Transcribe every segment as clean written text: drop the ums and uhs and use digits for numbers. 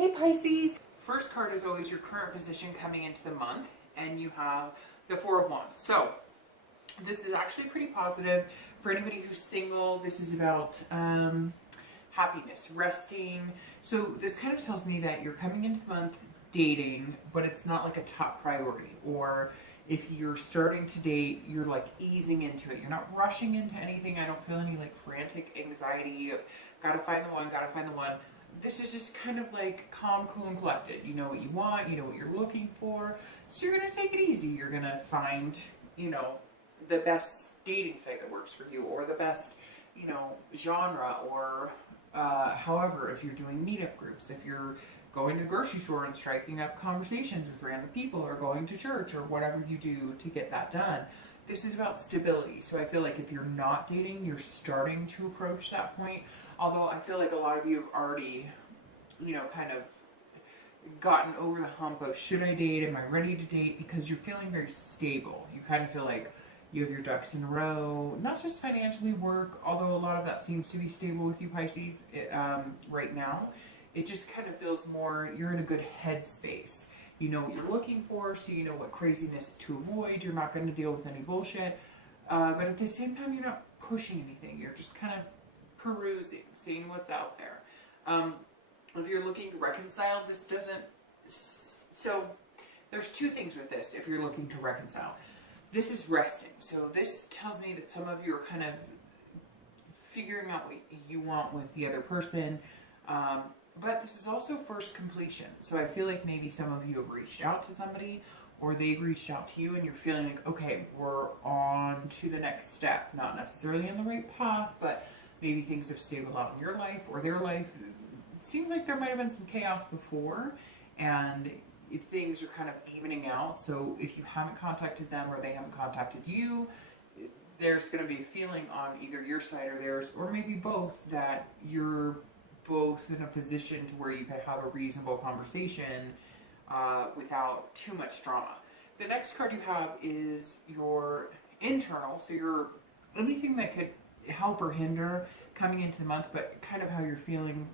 Hey Pisces! First card is always your current position coming into the month, and you have the Four of Wands. So this is actually pretty positive for anybody who's single. This is about happiness, resting. So this kind of tells me that you're coming into the month dating, but it's not like a top priority. Or if you're starting to date, you're like easing into it. You're not rushing into anything. I don't feel any like frantic anxiety of gotta find the one, gotta find the one. This is just kind of like calm, cool, and collected. You know what you want, you know what you're looking for. So you're gonna take it easy. You're gonna find, you know, the best dating site that works for you, or the best, you know, genre, or however, if you're doing meetup groups, if you're going to the grocery store and striking up conversations with random people, or going to church, or whatever you do to get that done. This is about stability. So I feel like if you're not dating, you're starting to approach that point. Although I feel like a lot of you have already, you know, kind of gotten over the hump of should I date, am I ready to date, because you're feeling very stable. You kind of feel like you have your ducks in a row, not just financially, work, although a lot of that seems to be stable with you Pisces right now. It just kind of feels more, you're in a good headspace. You know what you're looking for, so you know what craziness to avoid. You're not going to deal with any bullshit. But at the same time, you're not pushing anything. You're just kind of perusing, seeing what's out there. If you're looking to reconcile, this doesn't... So there's two things with this if you're looking to reconcile. This is resting. So this tells me that some of you are kind of figuring out what you want with the other person. But this is also first completion. So I feel like maybe some of you have reached out to somebody, or they've reached out to you, and you're feeling like, okay, we're on to the next step. Not necessarily on the right path, but maybe things have stabilized out in your life or their life. It seems like there might have been some chaos before, and things are kind of evening out. So if you haven't contacted them or they haven't contacted you, there's going to be a feeling on either your side or theirs, or maybe both, that you're both in a position to where you can have a reasonable conversation without too much drama. The next card you have is your internal, so your anything that could help or hinder coming into the month, but kind of how you're feeling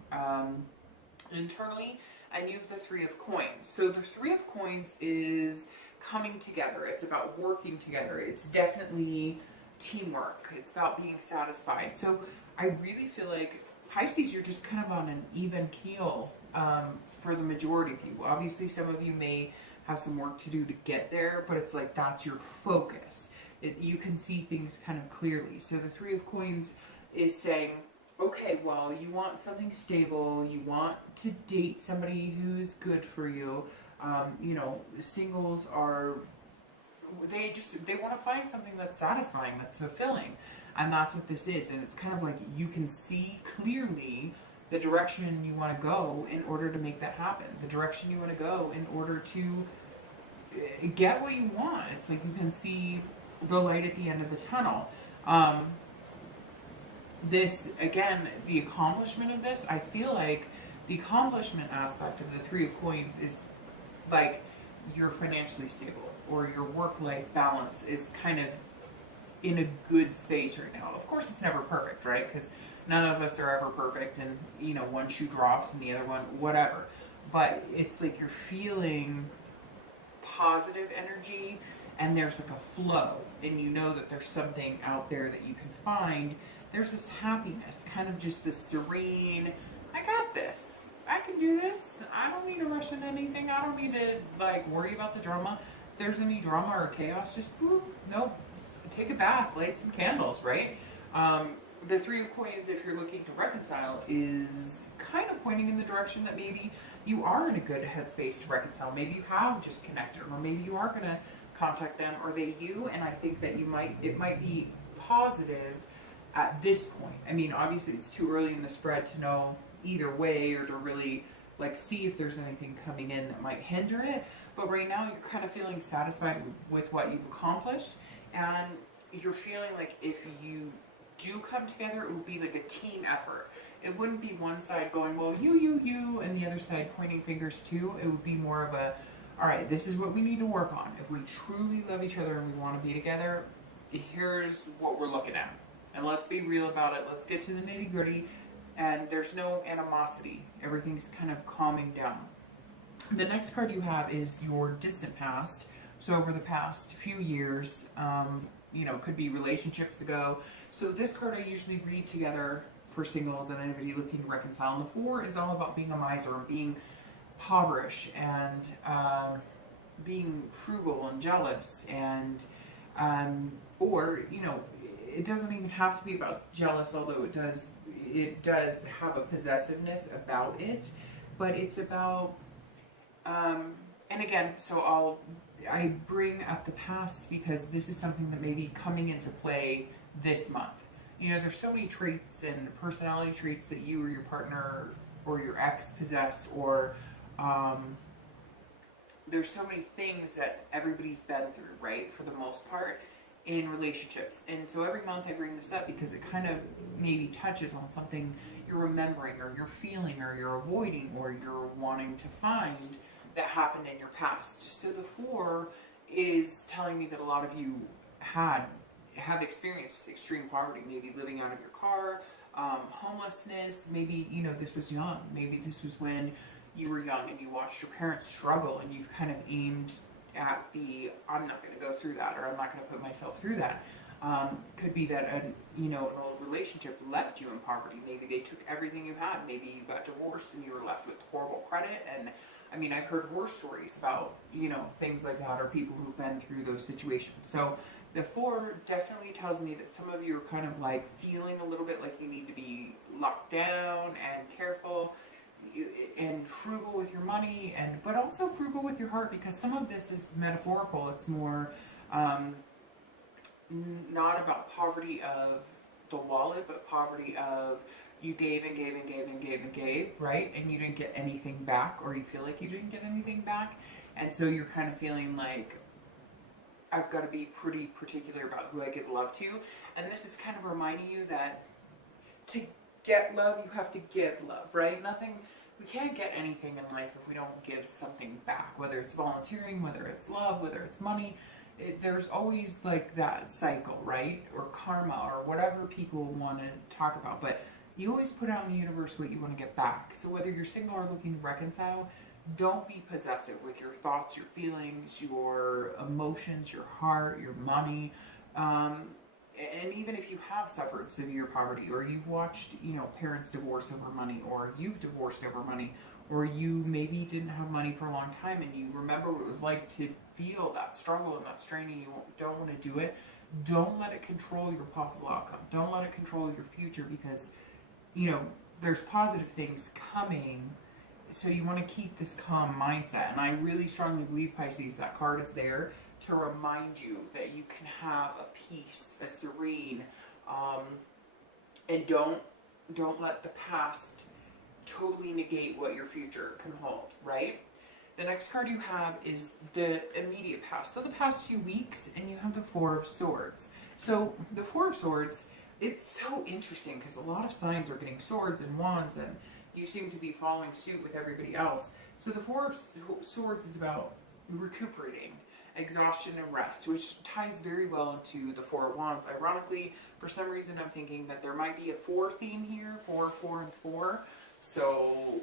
internally. And you have the Three of Coins. So the Three of Coins is coming together. It's about working together. It's definitely teamwork. It's about being satisfied. So I really feel like Pisces, you're just kind of on an even keel for the majority of you. Obviously, some of you may have some work to do to get there, but it's like that's your focus. You can see things kind of clearly. So the Three of Coins is saying, okay, well, you want something stable. You want to date somebody who's good for you. You know, singles are, they want to find something that's satisfying, that's fulfilling. And that's what this is. And it's kind of like you can see clearly the direction you want to go in order to make that happen. The direction you want to go in order to get what you want. It's like you can see the light at the end of the tunnel. This, again, the accomplishment of this, I feel like the accomplishment aspect of the Three of Coins is like you're financially stable, or your work-life balance is kind of in a good space right now. Of course, it's never perfect, right? Because none of us are ever perfect, and, you know, one shoe drops and the other one, whatever. But it's like you're feeling positive energy, and there's like a flow, and you know that there's something out there that you can find. There's this happiness, kind of just this serene, I got this. I can do this. I don't need to rush into anything. I don't need to, like, worry about the drama. If there's any drama or chaos, just, nope. Take a bath, light some candles, right? The Three of Coins, if you're looking to reconcile, is kind of pointing in the direction that maybe you are in a good headspace to reconcile. Maybe you have just connected, or maybe you are going to contact them, or they you, and I think that it might be positive at this point. I mean, obviously it's too early in the spread to know either way, or to really like see if there's anything coming in that might hinder it. But right now you're kind of feeling satisfied with what you've accomplished, and you're feeling like if you do come together, it would be like a team effort. It wouldn't be one side going, well, you, and the other side pointing fingers too. It would be more of a, all right, this is what we need to work on. If we truly love each other and we want to be together, here's what we're looking at. And let's be real about it. Let's get to the nitty gritty. and there's no animosity. Everything's kind of calming down. The next card you have is your distant past. So over the past few years, you know, could be relationships ago. So this card I usually read together for singles and anybody looking to reconcile. And the 4 is all about being a miser and being poverish and being frugal and jealous and or, you know, it doesn't even have to be about jealous, although it does have a possessiveness about it, but it's about and again, so I bring up the past because this is something that may be coming into play this month. You know, there's so many traits and personality traits that you or your partner or your ex possess, or there's so many things that everybody's been through, right, for the most part, in relationships. And so every month I bring this up because it kind of maybe touches on something you're remembering or you're feeling or you're avoiding or you're wanting to find that happened in your past. So the 4 is telling me that a lot of you have experienced extreme poverty, maybe living out of your car, homelessness, maybe, you know, this was young. Maybe this was when you were young and you watched your parents struggle and you've kind of aimed at the, I'm not going to go through that, or I'm not going to put myself through that. Could be that, an old relationship left you in poverty. Maybe they took everything you had. Maybe you got divorced and you were left with horrible credit. And I mean, I've heard horror stories about, you know, things like that, or people who've been through those situations. So the 4 definitely tells me that some of you are kind of like feeling a little bit like you need to be locked down and careful and frugal with your money, but also frugal with your heart, because some of this is metaphorical. It's more not about poverty of the wallet, but poverty of you gave and gave and gave and gave and gave, right? And you didn't get anything back, or you feel like you didn't get anything back. And so you're kind of feeling like, I've got to be pretty particular about who I give love to. And this is kind of reminding you that to get love, you have to give love, right? We can't get anything in life if we don't give something back, whether it's volunteering, whether it's love, whether it's money. There's always like that cycle, right? Or karma, or whatever people want to talk about. But you always put out in the universe what you want to get back. So whether you're single or looking to reconcile, don't be possessive with your thoughts, your feelings, your emotions, your heart, your money. And even if you have suffered severe poverty, or you've watched, you know, parents divorce over money, or you've divorced over money, or you maybe didn't have money for a long time and you remember what it was like to feel that struggle and that strain, and you don't want to do it, don't let it control your possible outcome. Don't let it control your future, because, you know, there's positive things coming. So you want to keep this calm mindset. And I really strongly believe, Pisces, that card is there to remind you that you can have a peace, a serene, and don't let the past totally negate what your future can hold, right? The next card you have is the immediate past. So the past few weeks, and you have the 4 of Swords. So the 4 of Swords, it's so interesting because a lot of signs are getting swords and wands, and you seem to be following suit with everybody else. So the 4 of Swords is about recuperating, exhaustion, and rest, which ties very well into the 4 of Wands. Ironically, for some reason, I'm thinking that there might be a 4 theme here, 4, 4, and 4. So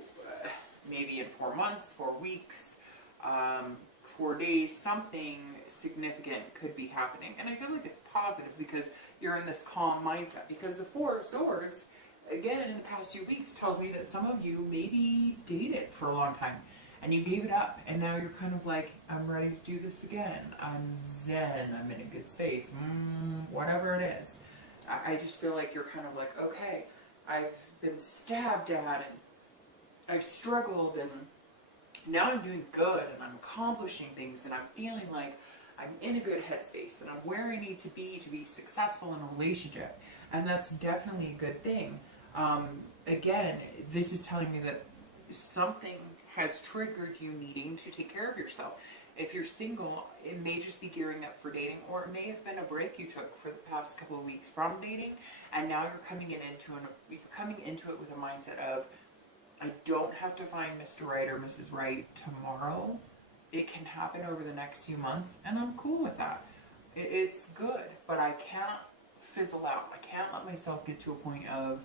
maybe in 4 months, 4 weeks, 4 days, something significant could be happening. And I feel like it's positive because you're in this calm mindset. Because the 4 of Swords, again, in the past few weeks, tells me that some of you maybe dated for a long time and you gave it up, and now you're kind of like, I'm ready to do this again. I'm zen, I'm in a good space, whatever it is. I just feel like you're kind of like, okay, I've been stabbed at and I've struggled, and now I'm doing good and I'm accomplishing things, and I'm feeling like I'm in a good headspace and I'm where I need to be successful in a relationship. And that's definitely a good thing. Again, this is telling me that something has triggered you needing to take care of yourself. If you're single, it may just be gearing up for dating, or it may have been a break you took for the past couple of weeks from dating, and now you're coming into it with a mindset of, I don't have to find Mr. Right or Mrs. Right tomorrow. It can happen over the next few months, and I'm cool with that. It's good, but I can't fizzle out. I can't let myself get to a point of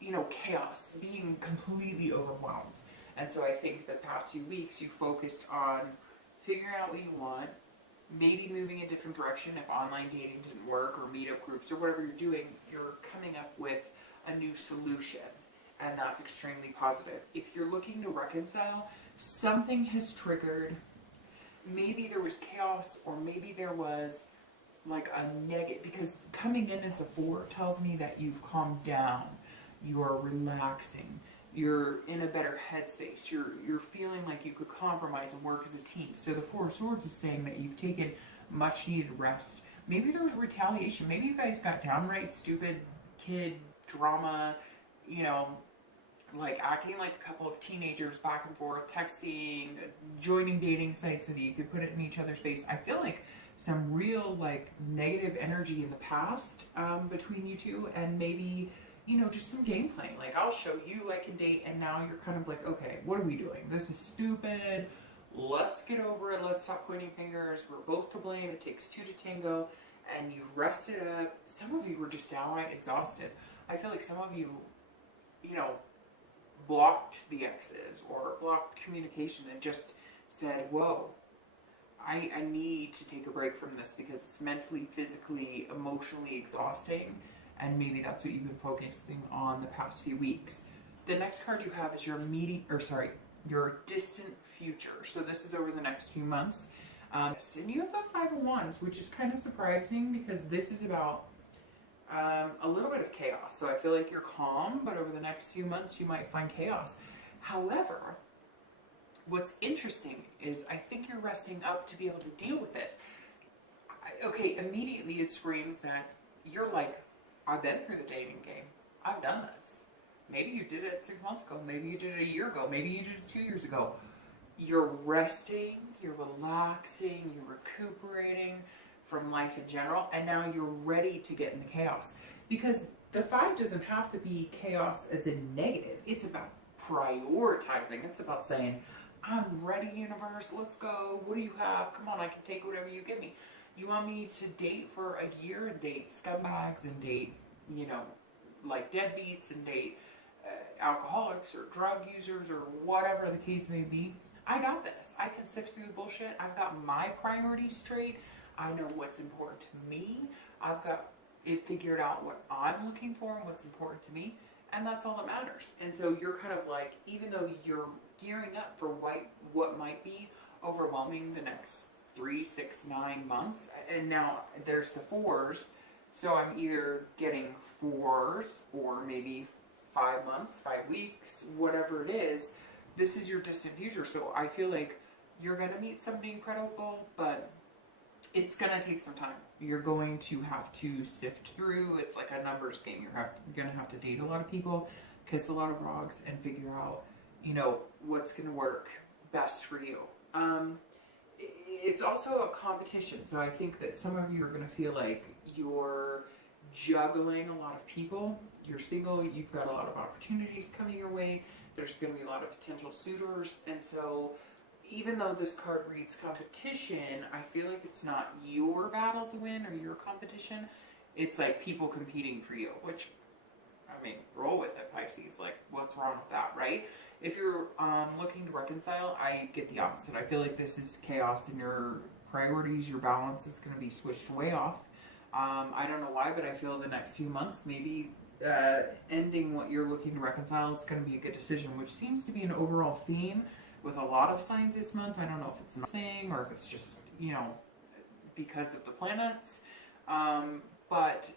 you know, chaos, being completely overwhelmed. And so I think the past few weeks you focused on figuring out what you want, maybe moving a different direction. If online dating didn't work, or meetup groups, or whatever you're doing, you're coming up with a new solution. And that's extremely positive. If you're looking to reconcile, something has triggered. Maybe there was chaos, or maybe there was like a negative, because coming in as a 4 tells me that you've calmed down, you're relaxing, you're in a better headspace, you're feeling like you could compromise and work as a team. So the 4 of Swords is saying that you've taken much needed rest. Maybe there was retaliation. Maybe you guys got downright stupid kid drama, you know, like acting like a couple of teenagers, back and forth, texting, joining dating sites so that you could put it in each other's face. I feel like some real like negative energy in the past between you two, and maybe, you know, just some gameplay. Like, I'll show you I can date, and now you're kind of like, okay, what are we doing? This is stupid. Let's get over it. Let's stop pointing fingers. We're both to blame. It takes 2 to tango. And you've rested up. Some of you were just downright exhausted. I feel like some of you, you know, blocked the exes or blocked communication and just said, whoa, I need to take a break from this because it's mentally, physically, emotionally exhausting. And maybe that's what you've been focusing on the past few weeks. The next card you have is your your distant future. So this is over the next few months. And you have the 5 of Wands, which is kind of surprising because this is about a little bit of chaos. So I feel like you're calm, but over the next few months you might find chaos. However, what's interesting is I think you're resting up to be able to deal with this. Okay, immediately it screams that you're like, I've been through the dating game. I've done this. Maybe you did it 6 months ago. Maybe you did it a year ago. Maybe you did it 2 years ago. You're resting, you're relaxing, you're recuperating from life in general, and now you're ready to get in the chaos. Because the 5 doesn't have to be chaos as in negative. It's about prioritizing. It's about saying, I'm ready, universe, let's go. What do you have? Come on, I can take whatever you give me. You want me to date for a year and date scumbags and date, you know, like deadbeats and date alcoholics or drug users or whatever the case may be? I got this. I can sift through the bullshit. I've got my priorities straight. I know what's important to me. I've got it figured out what I'm looking for and what's important to me. And that's all that matters. And so you're kind of like, even though you're gearing up for what might be overwhelming the next 3, 6, 9 months. And now there's the 4s. So I'm either getting 4s or maybe 5 months, 5 weeks, whatever it is. This is your distant future. So I feel like you're going to meet somebody incredible, but it's going to take some time. You're going to have to sift through. It's like a numbers game. You're going to have to date a lot of people, kiss a lot of frogs, and figure out, you know, what's going to work best for you. It's also a competition. So I think that some of you are going to feel like you're juggling a lot of people. You're single. You've got a lot of opportunities coming your way. There's going to be a lot of potential suitors. And so even though this card reads competition, I feel like it's not your battle to win or your competition. It's like people competing for you, which, I mean, roll with it, Pisces. Like, what's wrong with that, right? If you're looking to reconcile, I get the opposite. I feel like this is chaos in your priorities. Your balance is going to be switched way off. I don't know why, but I feel the next few months, maybe ending what you're looking to reconcile is going to be a good decision, which seems to be an overall theme with a lot of signs this month. I don't know if it's a thing or if it's just, you know, because of the planets. But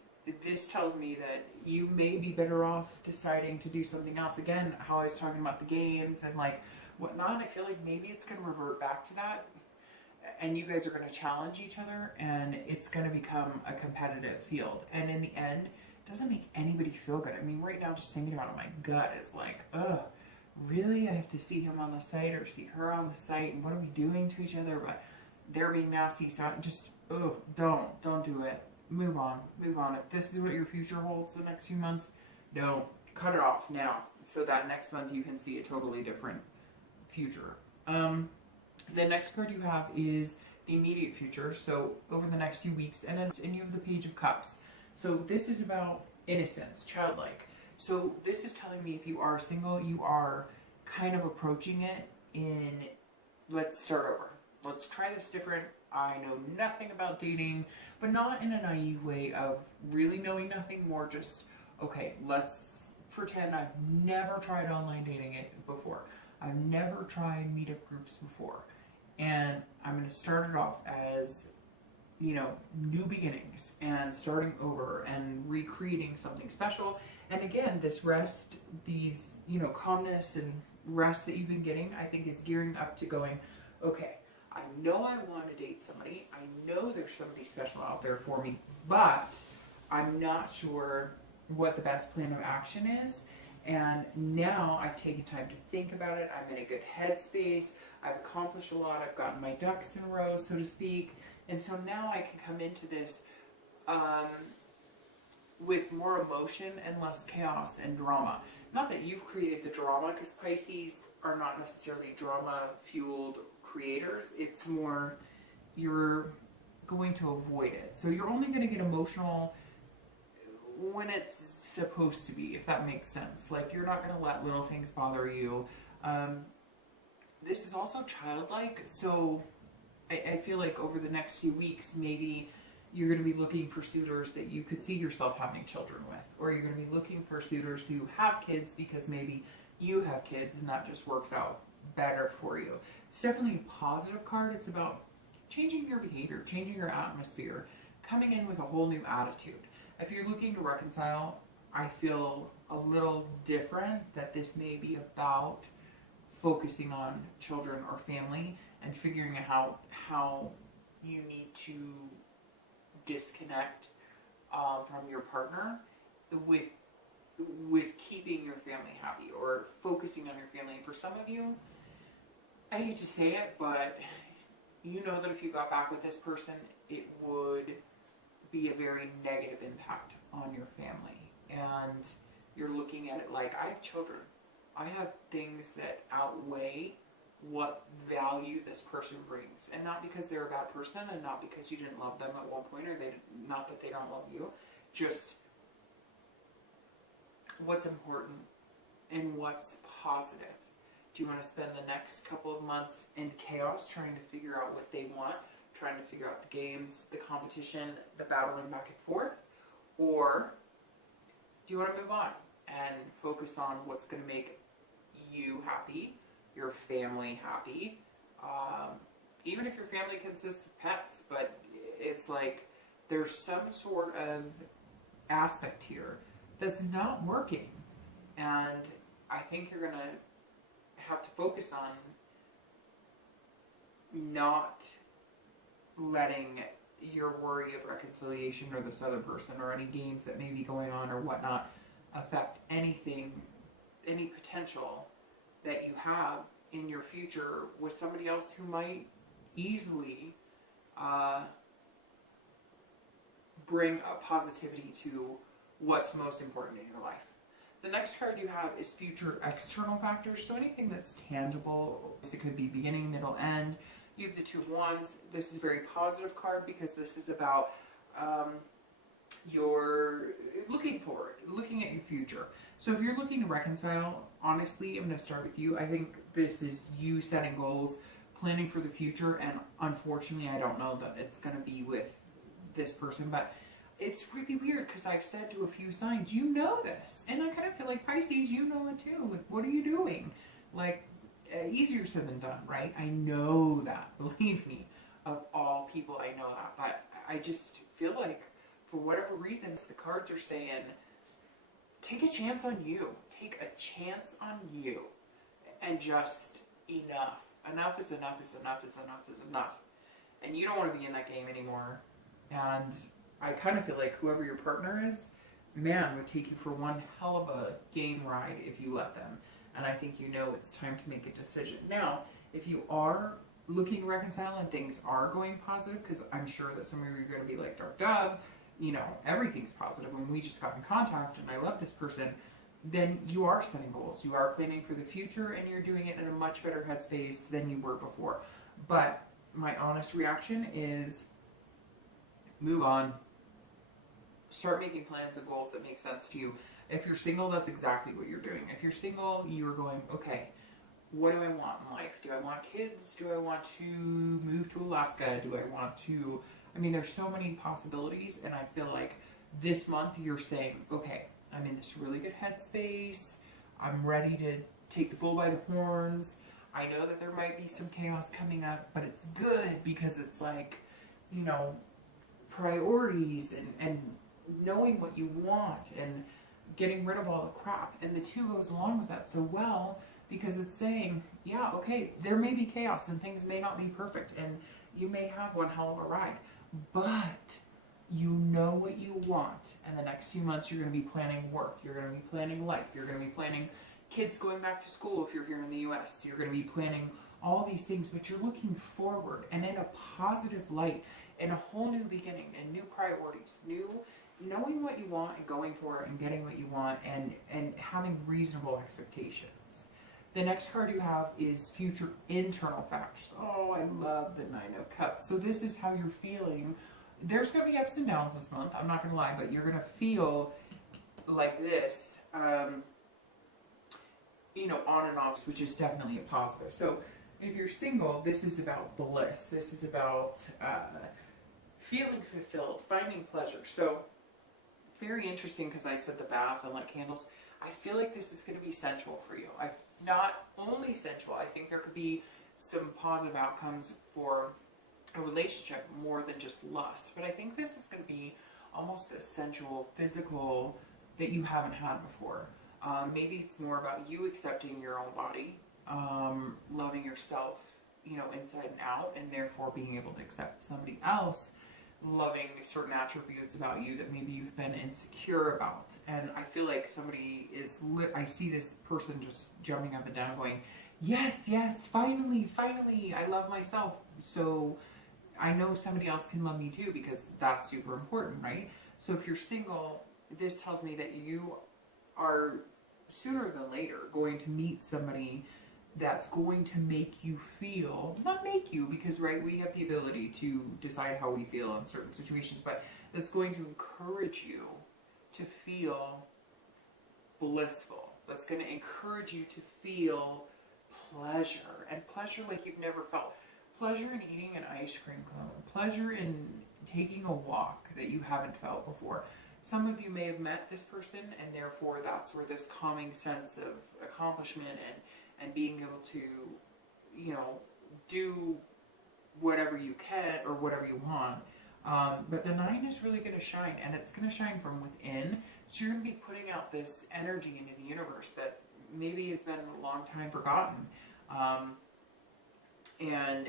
this tells me that you may be better off deciding to do something else. Again, how I was talking about the games and like whatnot, I feel like maybe it's going to revert back to that. And you guys are going to challenge each other and it's going to become a competitive field. And in the end, it doesn't make anybody feel good. I mean, right now, just thinking about it, my gut is like, ugh. Really? I have to see him on the site or see her on the site, and what are we doing to each other? But they're being nasty, so I just, don't do it. Move on. If this is what your future holds the next few months, no, cut it off now, so that next month you can see a totally different future. The next card you have is the immediate future, so over the next few weeks, and you have the Page of Cups. So this is about innocence, childlike. So this is telling me if you are single, you are kind of approaching it in, let's start over. Let's try this different. I know nothing about dating, but not in a naive way of really knowing nothing, more just, okay, let's pretend I've never tried online dating before. I've never tried meetup groups before. And I'm going to start it off as, you know, new beginnings and starting over and recreating something special. And again, this rest, these, you know, calmness and rest that you've been getting, I think is gearing up to going, okay, I know I want to date somebody. I know there's somebody special out there for me, but I'm not sure what the best plan of action is. And now I've taken time to think about it. I'm in a good headspace. I've accomplished a lot. I've gotten my ducks in a row, so to speak. And so now I can come into this with more emotion and less chaos and drama. Not that you've created the drama, because Pisces are not necessarily drama-fueled creators. It's more you're going to avoid it. So you're only going to get emotional when it's supposed to be, if that makes sense. Like, you're not going to let little things bother you. This is also childlike, so I feel like over the next few weeks, maybe you're going to be looking for suitors that you could see yourself having children with, or you're going to be looking for suitors who have kids because maybe you have kids and that just works out better for you. It's definitely a positive card. It's about changing your behavior, changing your atmosphere, coming in with a whole new attitude. If you're looking to reconcile, I feel a little different that this may be about focusing on children or family and figuring out how you need to disconnect from your partner with keeping your family happy or focusing on your family. And for some of you, I hate to say it, but you know that if you got back with this person, it would be a very negative impact on your family. And you're looking at it like, I have children. I have things that outweigh what value this person brings. And not because they're a bad person and not because you didn't love them at one point, or not that they don't love you. Just what's important and what's positive. Do you want to spend the next couple of months in chaos trying to figure out what they want, trying to figure out the games, the competition, the battling back and forth? Or do you want to move on and focus on what's going to make you happy, your family happy? Even if your family consists of pets, but it's like there's some sort of aspect here that's not working. And I think you're going to have to focus on not letting your worry of reconciliation or this other person or any games that may be going on or whatnot affect anything, any potential that you have in your future with somebody else who might easily bring a positivity to what's most important in your life. The next card you have is future external factors, so anything that's tangible. It could be beginning, middle, end. You have the Two of Wands. This is a very positive card because this is about your looking forward, looking at your future. So if you're looking to reconcile, honestly, I'm going to start with you. I think this is you setting goals, planning for the future, and unfortunately, I don't know that it's going to be with this person, but it's really weird because I've said to a few signs, you know this, and I kind of feel like Pisces, you know it too. Like, what are you doing? Like, easier said than done, right? I know that. Believe me, of all people, I know that. But I just feel like, for whatever reasons, the cards are saying, take a chance on you. Take a chance on you. And just enough. Enough is enough is enough is enough is enough. And you don't want to be in that game anymore. And I kind of feel like whoever your partner is, man, would take you for one hell of a game ride if you let them. And I think you know it's time to make a decision. Now, if you are looking to reconcile and things are going positive, because I'm sure that some of you are going to be like, Dark Dove, you know, everything's positive when we just got in contact and I love this person, then you are setting goals. You are planning for the future and you're doing it in a much better headspace than you were before. But my honest reaction is move on. Start making plans and goals that make sense to you. If you're single, that's exactly what you're doing. If you're single, you're going, okay, what do I want in life? Do I want kids? Do I want to move to Alaska? Do I want to, I mean, there's so many possibilities, and I feel like this month you're saying, okay, I'm in this really good headspace. I'm ready to take the bull by the horns. I know that there might be some chaos coming up, but it's good because it's like, you know, priorities and knowing what you want and getting rid of all the crap. And the 2 goes along with that so well because it's saying, yeah, okay, there may be chaos and things may not be perfect and you may have one hell of a ride, but you know what you want. And the next few months, you're going to be planning work. You're going to be planning life. You're going to be planning kids going back to school if you're here in the U.S. You're going to be planning all these things, but you're looking forward and in a positive light and a whole new beginning and new priorities, knowing what you want and going for it and getting what you want and having reasonable expectations. The next card you have is future internal factors. Oh, I love the 9 of Cups. So this is how you're feeling. There's going to be ups and downs this month, I'm not going to lie, but you're going to feel like this, you know, on and off, which is definitely a positive. So if you're single, this is about bliss. This is about feeling fulfilled, finding pleasure. So very interesting because I said the bath and like candles. I feel like this is going to be sensual for you. Not only sensual, I think there could be some positive outcomes for a relationship more than just lust. But I think this is going to be almost a sensual, physical that you haven't had before. Maybe it's more about you accepting your own body, loving yourself, you know, inside and out, and therefore being able to accept somebody else loving certain attributes about you that maybe you've been insecure about. And I feel like somebody is I see this person just jumping up and down going, yes, yes, finally, I love myself. So I know somebody else can love me too, because that's super important, right? So if you're single, this tells me that you are sooner than later going to meet somebody that's going to make you feel, not make you, because right, we have the ability to decide how we feel in certain situations, but that's going to encourage you to feel blissful. That's going to encourage you to feel pleasure, and pleasure like you've never felt. Pleasure in eating an ice cream cone, pleasure in taking a walk that you haven't felt before. Some of you may have met this person, and therefore that's where this calming sense of accomplishment and being able to, you know, do whatever you can or whatever you want. But the 9 is really going to shine, and it's going to shine from within. So you're going to be putting out this energy into the universe that maybe has been a long time forgotten. And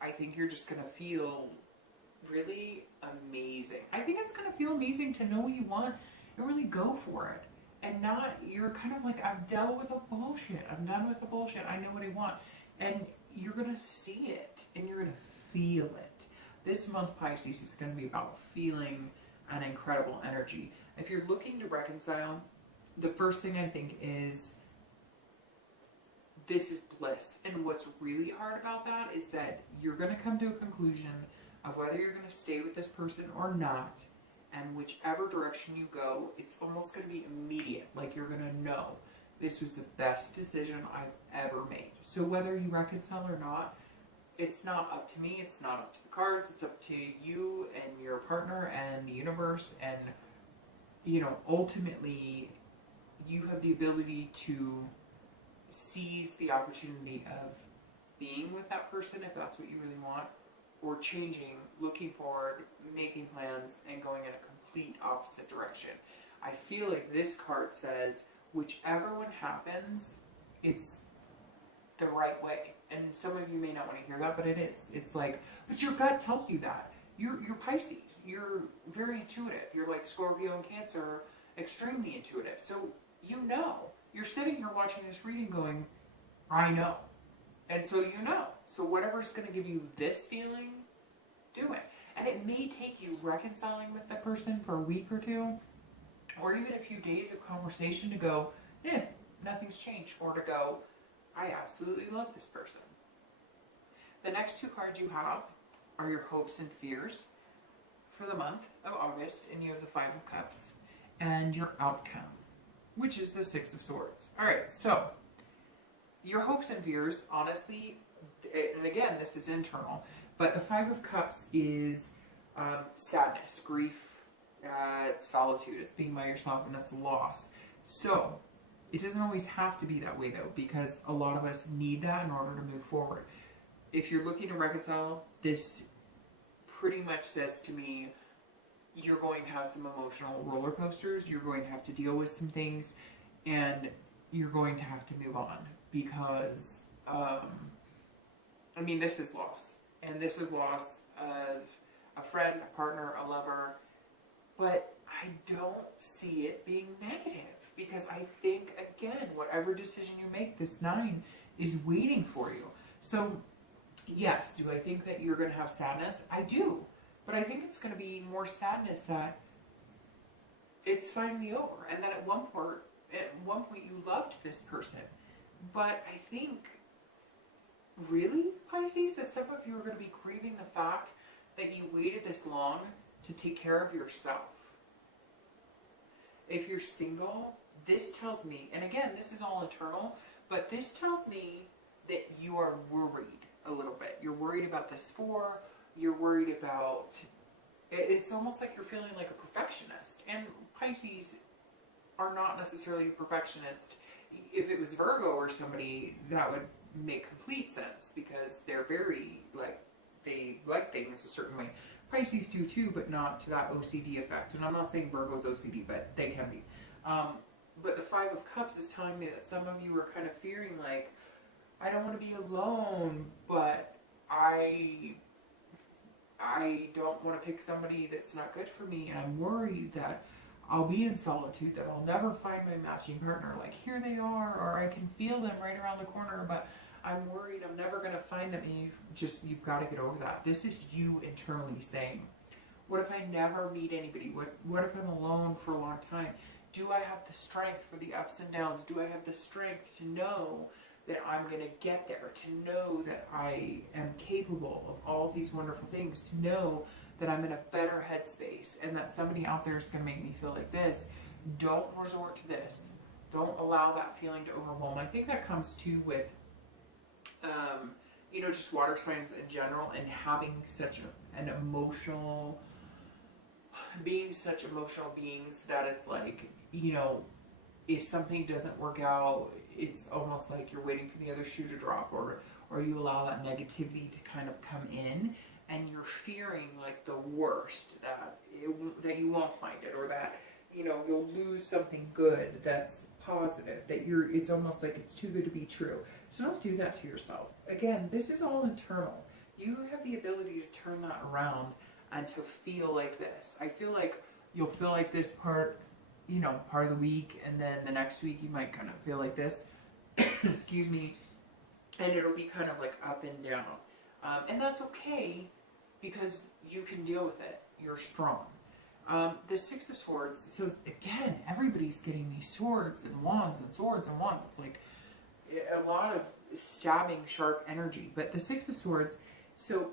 I think you're just going to feel really amazing. I think it's going to feel amazing to know what you want and really go for it. And not, you're kind of like, I've dealt with the bullshit. I'm done with the bullshit. I know what I want. And you're going to see it and you're going to feel it. This month, Pisces, is going to be about feeling an incredible energy. If you're looking to reconcile, the first thing I think is this is bliss. And what's really hard about that is that you're going to come to a conclusion of whether you're going to stay with this person or not. And whichever direction you go, it's almost going to be immediate. Like you're going to know this was the best decision I've ever made. So whether you reconcile or not, it's not up to me. It's not up to the cards. It's up to you and your partner and the universe. And, you know, ultimately, you have the ability to seize the opportunity of being with that person if that's what you really want, or changing, looking forward, making plans, and going in a complete opposite direction. I feel like this card says, whichever one happens, it's the right way. And some of you may not want to hear that, but it is. It's like, but your gut tells you that. You're Pisces. You're very intuitive. You're like Scorpio and Cancer, extremely intuitive. So you know. You're sitting here watching this reading going, I know. And so you know. So whatever's going to give you this feeling, do it. And it may take you reconciling with that person for a week or two, or even a few days of conversation to go, nothing's changed. Or to go, I absolutely love this person. The next 2 cards you have are your hopes and fears for the month of August, and you have the 5 of Cups. and your outcome, which is the Six of Swords. All right, so your hopes and fears, honestly, and again, this is internal, but the Five of Cups is sadness, grief, solitude. It's being by yourself, and that's loss. So it doesn't always have to be that way, though, because a lot of us need that in order to move forward. If you're looking to reconcile, this pretty much says to me, you're going to have some emotional roller coasters, you're going to have to deal with some things, and you're going to have to move on, because, I mean, this is loss. And this is loss of a friend, a partner, a lover, but I don't see it being negative, because I think, again, whatever decision you make, this 9 is waiting for you. So, yes, do I think that you're going to have sadness? I do. But I think it's going to be more sadness that it's finally over. And that at one point you loved this person. But I think, really, Pisces, that some of you are going to be grieving the fact that you waited this long to take care of yourself. If you're single, this tells me, and again, this is all internal, but this tells me that you are worried a little bit. You're worried about this 4. You're worried about, it's almost like you're feeling like a perfectionist. And Pisces are not necessarily a perfectionist. If it was Virgo or somebody, that would make complete sense, because they're very, like, they like things a certain way. Pisces do too, but not to that OCD effect. And I'm not saying Virgo's OCD, but they can be. But the Five of Cups is telling me that some of you are kind of fearing, like, I don't want to be alone, but I don't want to pick somebody that's not good for me, and I'm worried that I'll be in solitude, that I'll never find my matching partner. Like, here they are, or I can feel them right around the corner, but I'm worried I'm never going to find them, and you've got to get over that. This is you internally saying, what if I never meet anybody? What if I'm alone for a long time? Do I have the strength for the ups and downs? Do I have the strength to know that I'm going to get there, to know that I am capable of all these wonderful things, to know that I'm in a better headspace, and that somebody out there is going to make me feel like this? Don't resort to this. Don't allow that feeling to overwhelm. I think that comes too with, just water signs in general, and having such an emotional, being such emotional beings that it's like, if something doesn't work out, it's almost like you're waiting for the other shoe to drop, or you allow that negativity to kind of come in, and you're fearing like the worst, that you won't find it, or that you'll lose something good that's positive, that it's almost like it's too good to be true. So don't do that to yourself. Again, this is all internal. You have the ability to turn that around and to feel like this. I feel like you'll feel like this part of the week, and then the next week you might kind of feel like this, excuse me, and it'll be kind of like up and down. And that's okay, because you can deal with it. You're strong. The Six of Swords, so again, everybody's getting these swords and wands and swords and wands. It's like a lot of stabbing, sharp energy. But the Six of Swords, so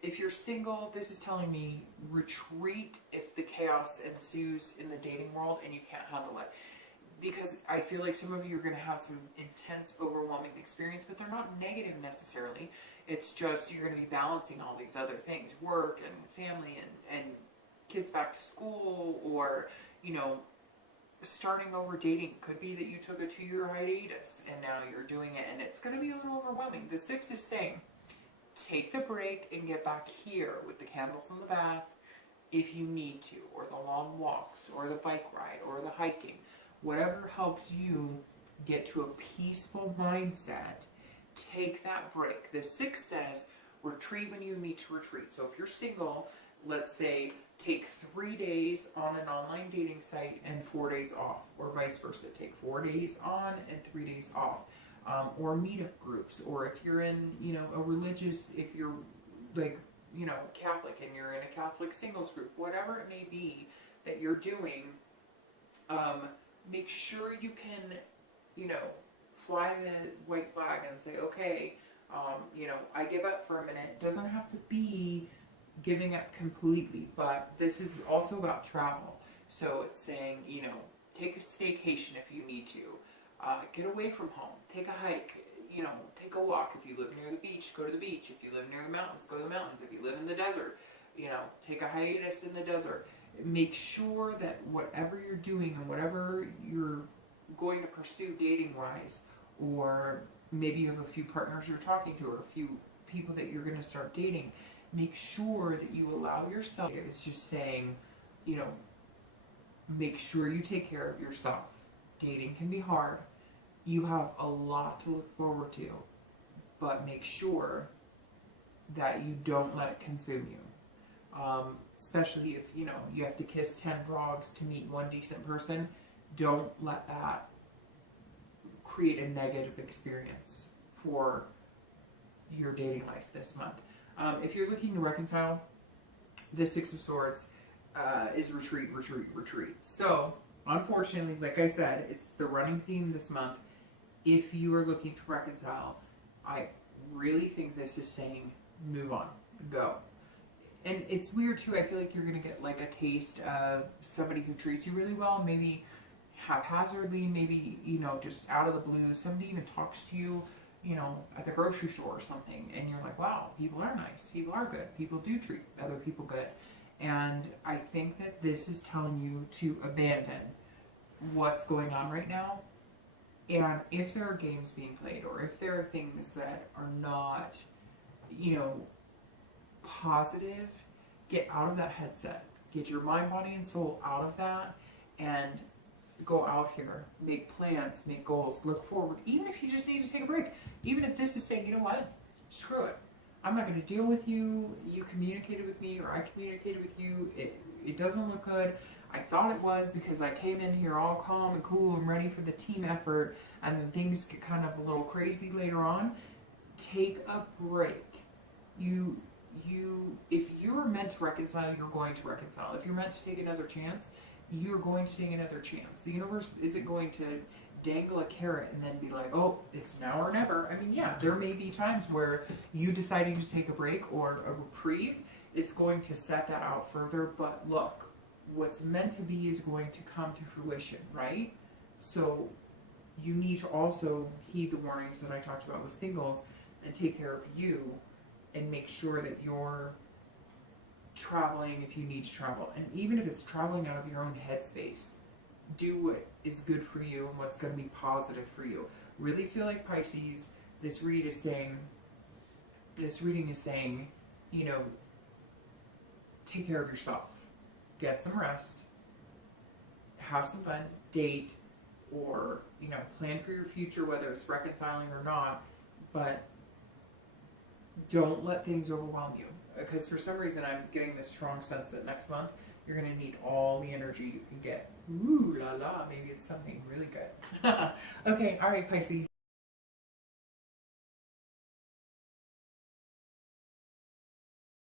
if you're single, this is telling me retreat if the chaos ensues in the dating world and you can't handle it. Because I feel like some of you are going to have some intense, overwhelming experience, but they're not negative necessarily. It's just you're going to be balancing all these other things, work and family and kids back to school, or, starting over dating. Could be that you took a 2-year hiatus and now you're doing it, and it's going to be a little overwhelming. The 6 is saying, take the break and get back here with the candles in the bath if you need to, or the long walks, or the bike ride, or the hiking. Whatever helps you get to a peaceful mindset, take that break. The 6 says, retreat when you need to retreat. So if you're single, let's say, take 3 days on an online dating site and 4 days off, or vice versa. Take 4 days on and 3 days off. Or meetup groups, or if you're in, a religious, if you're like, Catholic and you're in a Catholic singles group, whatever it may be that you're doing, make sure you can, fly the white flag and say, okay, I give up for a minute. It doesn't have to be giving up completely, but this is also about travel. So it's saying, you know, take a staycation if you need to. Get away from home. Take a hike. You know, take a walk. If you live near the beach, go to the beach. If you live near the mountains, go to the mountains. If you live in the desert, you know, take a hiatus in the desert. Make sure that whatever you're doing and whatever you're going to pursue dating-wise, or maybe you have a few partners you're talking to or a few people that you're going to start dating, make sure that you allow yourself. It's just saying, you know, make sure you take care of yourself. Dating can be hard. You have a lot to look forward to, but make sure that you don't let it consume you. Especially if, you know, you have to kiss 10 frogs to meet one decent person. Don't let that create a negative experience for your dating life this month. If you're looking to reconcile, the Six of Swords is retreat, retreat, retreat. So, unfortunately, like I said, it's the running theme this month. If you are looking to reconcile, I really think this is saying move on, go. And it's weird too, I feel like you're going to get like a taste of somebody who treats you really well, maybe haphazardly, maybe, you know, just out of the blue. Somebody even talks to you, you know, at the grocery store or something, and you're like, wow, people are nice, people are good, people do treat other people good. And I think that this is telling you to abandon what's going on right now. And if there are games being played, or if there are things that are not, you know, positive, get out of that headset. Get your mind, body, and soul out of that and go out here. Make plans, make goals, look forward. Even if you just need to take a break. Even if this is saying, you know what, screw it. I'm not going to deal with you. You communicated with me, or I communicated with you. It doesn't look good. I thought it was because I came in here all calm and cool and ready for the team effort, and then things get kind of a little crazy later on. Take a break. If you're meant to reconcile, you're going to reconcile. If you're meant to take another chance, you're going to take another chance. The universe isn't going to dangle a carrot and then be like, oh, it's now or never. I mean, yeah, there may be times where you deciding to take a break or a reprieve is going to set that out further, but look, what's meant to be is going to come to fruition, right? So you need to also heed the warnings that I talked about with singles and take care of you and make sure that you're traveling if you need to travel. And even if it's traveling out of your own headspace, do what is good for you and what's going to be positive for you. Really feel like Pisces, this reading is saying, you know, take care of yourself. Get some rest. Have some fun. Date. Or, you know, plan for your future, whether it's reconciling or not. But don't let things overwhelm you. Because for some reason I'm getting this strong sense that next month you're going to need all the energy you can get. Ooh la la, maybe it's something really good. Okay, alright Pisces.